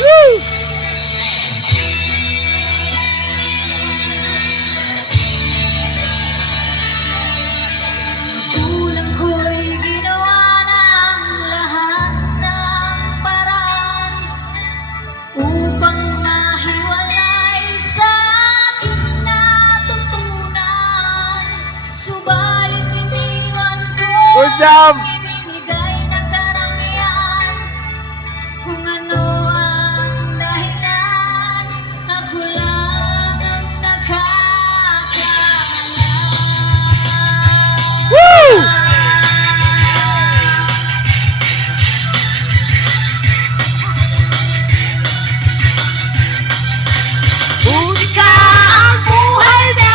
Woo! Kulang ko'y ginawa ng lahat ng paraan upang mahiwalay sa aking natutunan. Subalit iniwan ko Good job! ibinigay na karangyaan. Kung ano ang dahilan, ako lang ang nakakaalam. Woo! Musika ang buhay na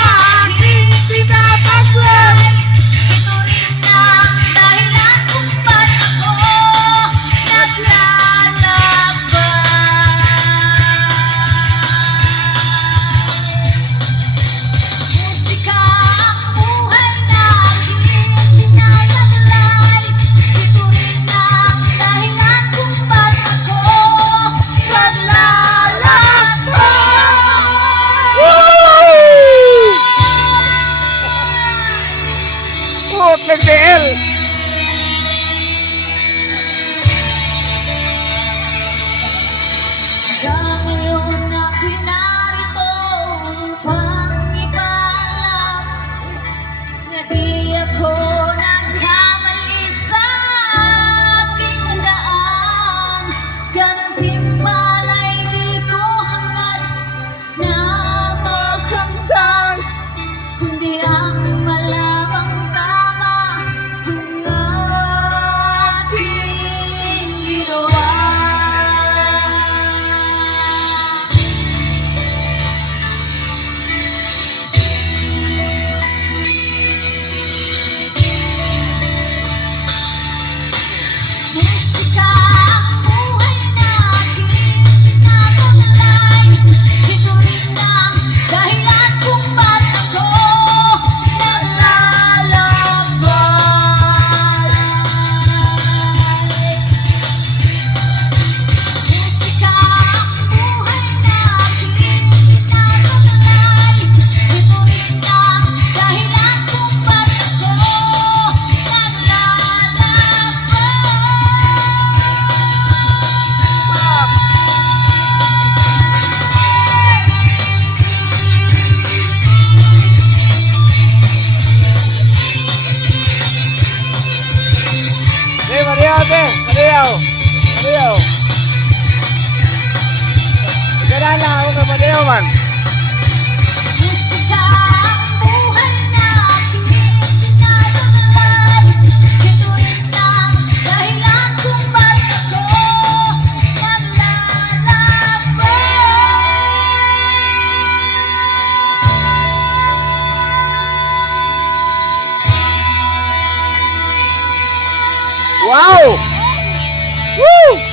aking tinataglay. Ito rin ang dahilan kung ba't ako naglalakbay. Musika ang buhay na aking tinataglay. Ito rin ang dahilan kung ba't ako naglalakbay. Oh, nag-DL! Hanggang ngayon ako'y narito upang ipaalam na di ako nagkamali sa aking daan. Gantimpala'y di ko hangad na magkamtan, kundi ang malamang tama ang aking ginawa. Musika ang buhay na aking tinataglay. Ito rin ang dahilan kung ba't ako naglalakbay. Musika ang buhay na aking tinataglay. Ito rin ang dahilan kung ba't ako Hey, Mariaw, te! Mariaw! Mariaw! Gana na ako kay Mariaw, man. Musika ang buhay na aking tinataglay. Ito rin ang dahilan kung ba't ako naglalakbay. Wow! Woo!